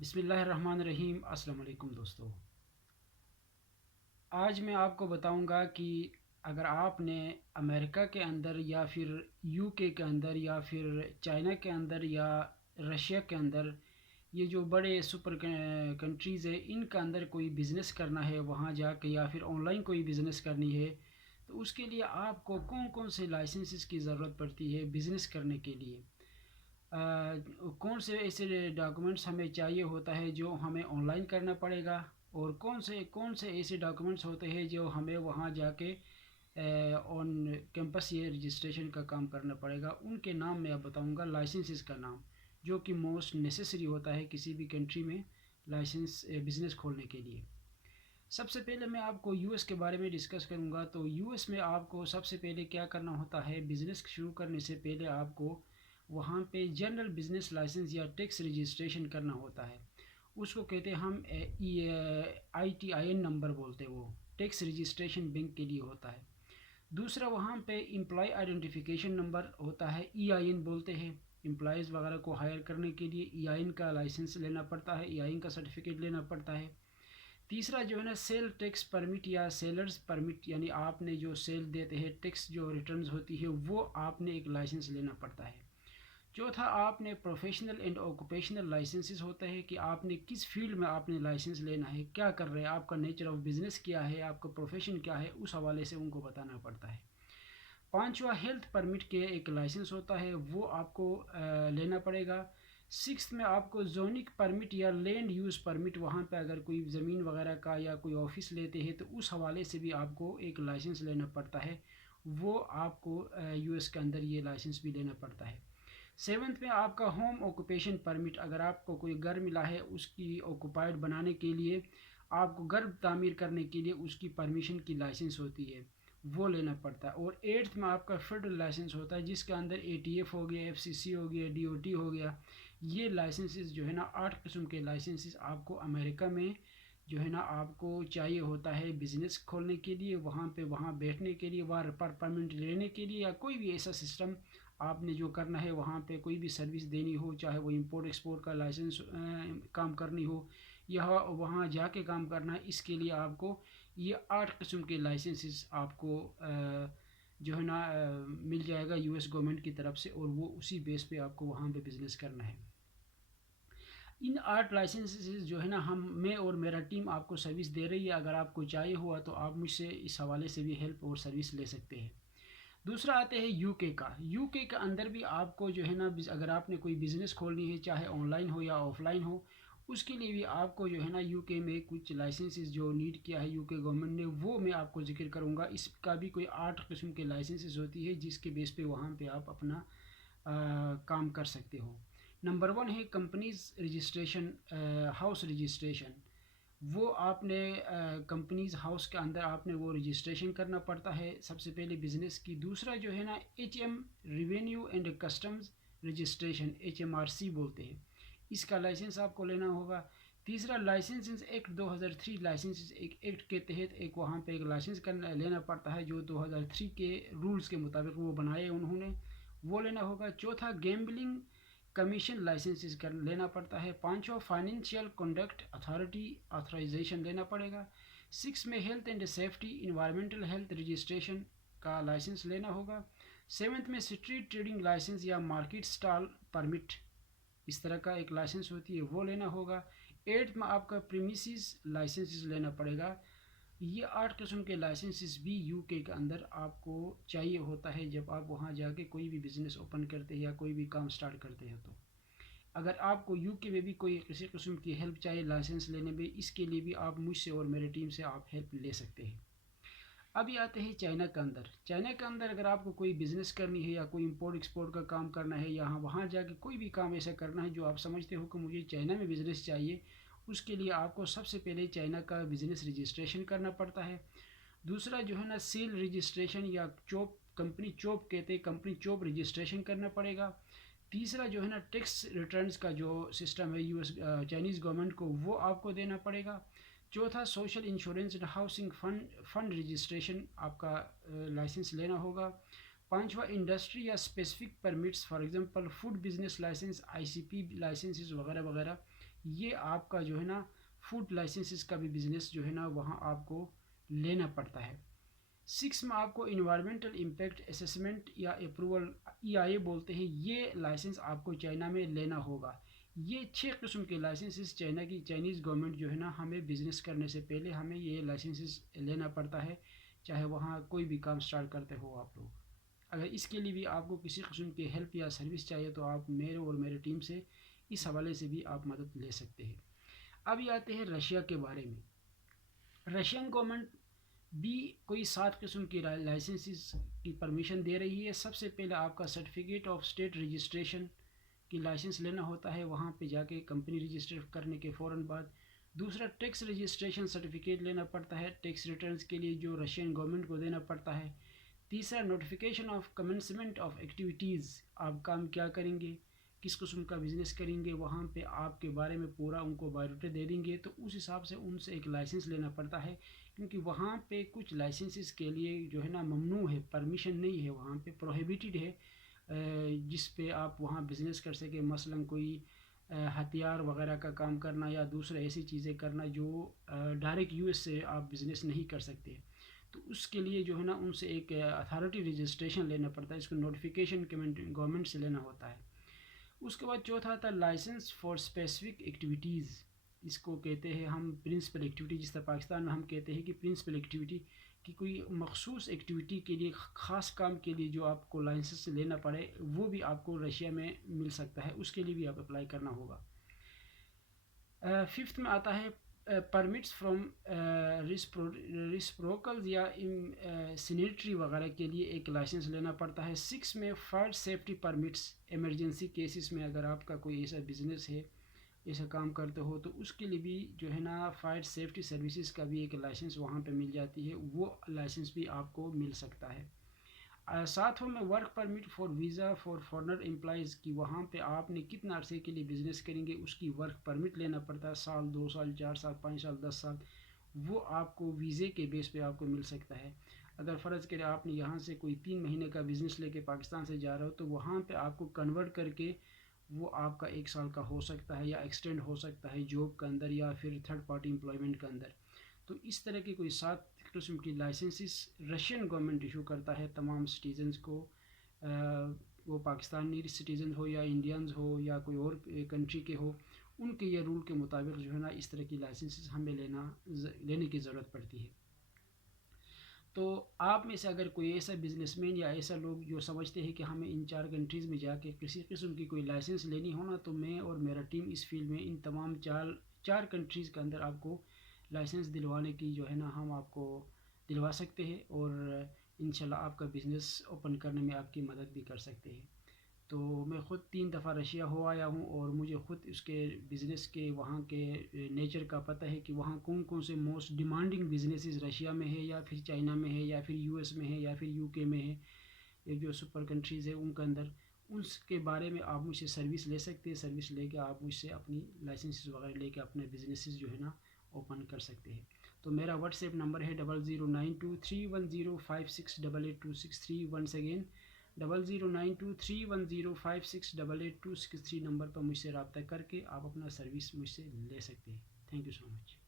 بسم اللہ الرحمن الرحیم۔ السلام علیکم دوستو، آج میں آپ کو بتاؤں گا کہ اگر آپ نے امریکہ کے اندر یا پھر یو کے اندر یا پھر چائنا کے اندر یا رشیا کے اندر، یہ جو بڑے سپر کنٹریز ہیں، ان کا اندر کوئی بزنس کرنا ہے وہاں جا کے، یا پھر آن لائن کوئی بزنس کرنی ہے، تو اس کے لیے آپ کو کون کون سے لائسنسز کی ضرورت پڑتی ہے بزنس کرنے کے لیے۔ کون سے ایسے ڈاکومنٹس ہمیں چاہیے ہوتا ہے جو ہمیں آن لائن کرنا پڑے گا، اور کون سے ایسے ڈاکومنٹس ہوتے ہیں جو ہمیں وہاں جا کے آن کیمپس یہ رجسٹریشن کا کام کرنا پڑے گا۔ ان کے نام میں اب بتاؤں گا، لائسنسز کا نام جو کہ موسٹ نیسیسری ہوتا ہے کسی بھی کنٹری میں لائسنس بزنس کھولنے کے لیے۔ سب سے پہلے میں آپ کو یو ایس کے بارے میں ڈسکس کروں گا۔ تو یو ایس میں آپ کو سب سے پہلے کیا کرنا ہوتا ہے، بزنس شروع کرنے سے پہلے آپ کو وہاں پہ جنرل بزنس لائسنس یا ٹیکس رجسٹریشن کرنا ہوتا ہے۔ اس کو کہتے ہیں ہم ITIN نمبر بولتے ہیں، وہ ٹیکس رجسٹریشن بینک کے لیے ہوتا ہے۔ دوسرا وہاں پہ امپلائی آئیڈینٹیفیکیشن نمبر ہوتا ہے، EIN بولتے ہیں۔ امپلائیز وغیرہ کو ہائر کرنے کے لیے EIN کا لائسنس لینا پڑتا ہے، EIN کا سرٹیفکیٹ لینا پڑتا ہے۔ تیسرا جو ہے نا، سیل ٹیکس پرمٹ یا سیلرز پرمٹ، یعنی آپ نے جو سیل دیتے ہیں، ٹیکس جو ریٹرنز ہوتی ہے، وہ آپ نے ایک لائسنس لینا پڑتا ہے۔ چوتھا آپ نے پروفیشنل اینڈ آکوپیشنل لائسنسز ہوتا ہے کہ آپ نے کس فیلڈ میں آپ نے لائسنس لینا ہے، کیا کر رہے ہیں، آپ کا نیچر آف بزنس کیا ہے، آپ کا پروفیشن کیا ہے، اس حوالے سے ان کو بتانا پڑتا ہے۔ پانچواں ہیلتھ پرمٹ کے ایک لائسنس ہوتا ہے، وہ آپ کو لینا پڑے گا۔ سکس میں آپ کو زونک پرمٹ یا لینڈ یوز پرمٹ، وہاں پہ اگر کوئی زمین وغیرہ کا یا کوئی آفس لیتے ہیں تو اس حوالے سے بھی آپ کو ایک لائسنس لینا پڑتا ہے، وہ آپ کو یو ایس کے اندر یہ لائسنس بھی لینا پڑتا ہے۔ سیونتھ میں آپ کا ہوم آکوپیشن پرمٹ، اگر آپ کو کوئی گھر ملا ہے اس کی آکوپائڈ بنانے کے لیے، آپ کو گھر تعمیر کرنے کے لیے اس کی پرمیشن کی لائسنس ہوتی ہے، وہ لینا پڑتا ہے۔ اور ایٹتھ میں آپ کا فیڈرل لائسنس ہوتا ہے، جس کے اندر ATF ہو گیا، FCC ہو گیا، DOT ہو گیا۔ یہ لائسنسز جو ہے نا، 8 قسم کے لائسنسز آپ کو امریکہ میں جو ہے نا آپ کو چاہیے ہوتا ہے بزنس کھولنے کے لیے، وہاں بیٹھنے کے لیے، وہاں پرمٹ لینے کے لیے، یا کوئی بھی ایسا سسٹم آپ نے جو کرنا ہے، وہاں پہ کوئی بھی سروس دینی ہو، چاہے وہ امپورٹ ایکسپورٹ کا لائسنس کام کرنی ہو یا وہاں جا کے کام کرنا ہے، اس کے لیے آپ کو یہ 8 قسم کے لائسنسز آپ کو جو ہے نا مل جائے گا US گورنمنٹ کی طرف سے، اور وہ اسی بیس پہ آپ کو وہاں پہ بزنس کرنا ہے۔ ان 8 لائسنسز جو ہے نا، میں اور میرا ٹیم آپ کو سروس دے رہی ہے، اگر آپ کو چاہیے ہوا تو آپ مجھ سے اس حوالے سے بھی ہیلپ اور سروس لے سکتے ہیں۔ دوسرا آتے ہیں UK کا۔ UK کے اندر بھی آپ کو جو ہے نا، اگر آپ نے کوئی بزنس کھولنی ہے، چاہے آن لائن ہو یا آف لائن ہو، اس کے لیے بھی آپ کو جو ہے نا UK میں کچھ لائسنسز جو نیڈ کیا ہے UK گورنمنٹ نے، وہ میں آپ کو ذکر کروں گا۔ اس کا بھی کوئی 8 قسم کے لائسنسز ہوتی ہے، جس کے بیس پہ وہاں پہ آپ اپنا کام کر سکتے ہو۔ نمبر 1 ہے کمپنیز رجسٹریشن، ہاؤس رجسٹریشن۔ وہ آپ نے کمپنیز ہاؤس کے اندر آپ نے وہ رجسٹریشن کرنا پڑتا ہے سب سے پہلے بزنس کی۔ دوسرا جو ہے نا، HM revenue and customs registration, HMRC بولتے ہیں، اس کا لائسنس آپ کو لینا ہوگا۔ تیسرا لائسنسز ایکٹ 2003، لائسنسز ایکٹ کے تحت ایک وہاں پہ ایک لائسنس لینا پڑتا ہے، جو 2003 کے رولز کے مطابق وہ بنائے انہوں نے، وہ لینا ہوگا۔ چوتھا گیمبلنگ کمیشن لائسنسز لینا پڑتا ہے۔ پانچواں فائنینشیل کنڈکٹ اتھارٹی آتھرائزیشن لینا پڑے گا۔ 6 میں health and safety environmental health registration کا لائسنس لینا ہوگا۔ 7 میں اسٹریٹ ٹریڈنگ لائسنس یا مارکیٹ سٹال پرمٹ، اس طرح کا ایک لائسنس ہوتی ہے، وہ لینا ہوگا۔ 8 میں آپ کا پریمیسز لائسنسز لینا پڑے گا۔ یہ 8 قسم کے لائسنسز بھی UK کے اندر آپ کو چاہیے ہوتا ہے جب آپ وہاں جا کے کوئی بھی بزنس اوپن کرتے ہیں یا کوئی بھی کام سٹارٹ کرتے ہیں۔ تو اگر آپ کو UK میں بھی کوئی کسی قسم کی ہیلپ چاہیے لائسنس لینے میں، اس کے لیے بھی آپ مجھ سے اور میرے ٹیم سے آپ ہیلپ لے سکتے ہیں۔ ابھی آتے ہیں چائنا کے اندر۔ چائنا کے اندر اگر آپ کو کوئی بزنس کرنی ہے یا کوئی امپورٹ ایکسپورٹ کا کام کرنا ہے، یا وہاں جا کے کوئی بھی کام ایسا کرنا ہے جو آپ سمجھتے ہو کہ مجھے چائنا میں بزنس چاہیے، اس کے لیے آپ کو سب سے پہلے چائنا کا بزنس رجسٹریشن کرنا پڑتا ہے۔ دوسرا جو ہے نا، سیل رجسٹریشن یا چوپ، کمپنی چوپ کہتے ہیں، کمپنی چوپ رجسٹریشن کرنا پڑے گا۔ تیسرا جو ہے نا، ٹیکس ریٹرنز کا جو سسٹم ہے چائنیز گورنمنٹ کو، وہ آپ کو دینا پڑے گا۔ چوتھا social insurance and housing fund registration آپ کا لائسنس لینا ہوگا۔ پانچواں انڈسٹری یا specific permits, for example food business licence, ICP licences وغیرہ وغیرہ، یہ آپ کا جو ہے نا فوڈ لائسنسز کا بھی بزنس جو ہے نا وہاں آپ کو لینا پڑتا ہے۔ 6 میں آپ کو انوائرمنٹل امپیکٹ اسیسمنٹ یا اپروول EIA بولتے ہیں، یہ لائسنس آپ کو چائنا میں لینا ہوگا۔ یہ 6 قسم کے لائسنسز چائنیز گورنمنٹ جو ہے نا ہمیں بزنس کرنے سے پہلے ہمیں یہ لائسنسز لینا پڑتا ہے، چاہے وہاں کوئی بھی کام سٹارٹ کرتے ہو آپ لوگ۔ اگر اس کے لیے بھی آپ کو کسی قسم کی ہیلپ یا سروس چاہیے تو آپ میرے اور میرے ٹیم سے اس حوالے سے بھی آپ مدد لے سکتے ہیں۔ اب یہ آتے ہیں رشیا کے بارے میں۔ رشین گورنمنٹ بھی کوئی 7 قسم کی لائسنسز کی پرمیشن دے رہی ہے۔ سب سے پہلے آپ کا سرٹیفکیٹ آف اسٹیٹ رجسٹریشن کی لائسنس لینا ہوتا ہے، وہاں پہ جا کے کمپنی رجسٹر کرنے کے فوراً بعد۔ دوسرا ٹیکس رجسٹریشن سرٹیفکیٹ لینا پڑتا ہے ٹیکس ریٹرنز کے لیے جو رشین گورنمنٹ کو دینا پڑتا ہے۔ تیسرا notification of commencement of activities, آپ کام کیا کریں گے، کس قسم کا بزنس کریں گے، وہاں پہ آپ کے بارے میں پورا ان کو بایوڈیٹا دے دیں گے، تو اس حساب سے ان سے ایک لائسنس لینا پڑتا ہے، کیونکہ وہاں پہ کچھ لائسنسز کے لیے جو ہے نا ممنوع ہے، پرمیشن نہیں ہے، وہاں پہ پروہیبیٹڈ ہے جس پہ آپ وہاں بزنس کر سکیں، مثلا کوئی ہتھیار وغیرہ کا کام کرنا یا دوسرے ایسی چیزیں کرنا جو ڈائریکٹ US سے آپ بزنس نہیں کر سکتے، تو اس کے لیے جو ہے نا ان سے ایک اتھارٹی رجسٹریشن لینا پڑتا ہے، اس کو نوٹیفیکیشن گورنمنٹ سے لینا ہوتا ہے۔ اس کے بعد چوتھا تھا لائسنس فار اسپیسیفک ایکٹیویٹیز، اس کو کہتے ہیں ہم پرنسپل ایکٹیویٹی، جس طرح پاکستان میں ہم کہتے ہیں کہ پرنسپل ایکٹیویٹی کی کوئی مخصوص ایکٹیویٹی کے لیے خاص کام کے لیے جو آپ کو لائسنس لینا پڑے وہ بھی آپ کو رشیا میں مل سکتا ہے، اس کے لیے بھی آپ اپلائی کرنا ہوگا۔ 5 میں آتا ہے پرمٹس فرام ریسپروکلز یا سینیٹری وغیرہ کے لیے ایک لائسنس لینا پڑتا ہے۔ 6 میں fire safety permits, emergency cases میں اگر آپ کا کوئی ایسا بزنس ہے، ایسا کام کرتے ہو تو اس کے لیے بھی جو ہے نا فائر سیفٹی سروسز کا بھی ایک لائسنس وہاں پہ مل جاتی ہے، وہ لائسنس بھی آپ کو مل سکتا ہے۔ 7 میں work permit for visa for foreigner employees کی، وہاں پہ آپ نے کتنا عرصے کے لیے بزنس کریں گے اس کی ورک پرمٹ لینا پڑتا ہے، سال 2 سال 4 سال 5 سال 10 سال، وہ آپ کو ویزے کے بیس پہ آپ کو مل سکتا ہے۔ اگر فرض کرے آپ نے یہاں سے کوئی 3 مہینے کا بزنس لے کے پاکستان سے جا رہے ہو تو وہاں پہ آپ کو کنورٹ کر کے وہ آپ کا 1 سال کا ہو سکتا ہے یا ایکسٹینڈ ہو سکتا ہے جاب کے اندر یا پھر تھرڈ پارٹی امپلائمنٹ کے اندر۔ تو اس طرح کی کوئی 7 قسم کی لائسنسز رشین گورنمنٹ ایشو کرتا ہے تمام سٹیزنز کو، وہ پاکستانی سٹیزن ہو یا انڈینز ہو یا کوئی اور کنٹری کے ہو، ان کے یہ رول کے مطابق جو ہے نا اس طرح کی لائسنسز ہمیں لینے کی ضرورت پڑتی ہے۔ تو آپ میں سے اگر کوئی ایسا بزنس مین یا ایسا لوگ جو سمجھتے ہیں کہ ہمیں ان 4 کنٹریز میں جا کے کسی قسم کی کوئی لائسنس لینی ہونا، تو میں اور میرا ٹیم اس فیلڈ میں ان تمام 4 کنٹریز کے اندر آپ کو لائسنس دلوانے کی جو ہے نا ہم آپ کو دلوا سکتے ہیں، اور انشاءاللہ آپ کا بزنس اوپن کرنے میں آپ کی مدد بھی کر سکتے ہیں۔ تو میں خود 3 دفعہ رشیا ہو آیا ہوں اور مجھے خود اس کے بزنس کے وہاں کے نیچر کا پتہ ہے کہ وہاں کون کون سے موسٹ ڈیمانڈنگ بزنسز رشیا میں ہے یا پھر چائنا میں ہے یا پھر US میں ہے یا پھر UK میں ہے، یہ جو سپر کنٹریز ہے ان کے اندر، اس کے بارے میں آپ مجھ سے سروس لے سکتے ہیں، سروس لے کے آپ مجھ سے اپنی لائسنسز وغیرہ لے کے اپنے بزنسز جو ہے نا اوپن کر سکتے ہیں۔ تو میرا واٹس ایپ نمبر ہے 00923105688263، ونس اگین 00923105688263 نمبر پر مجھ سے رابطہ کر کے آپ اپنا سروس مجھ سے لے سکتے ہیں۔ Thank you so much.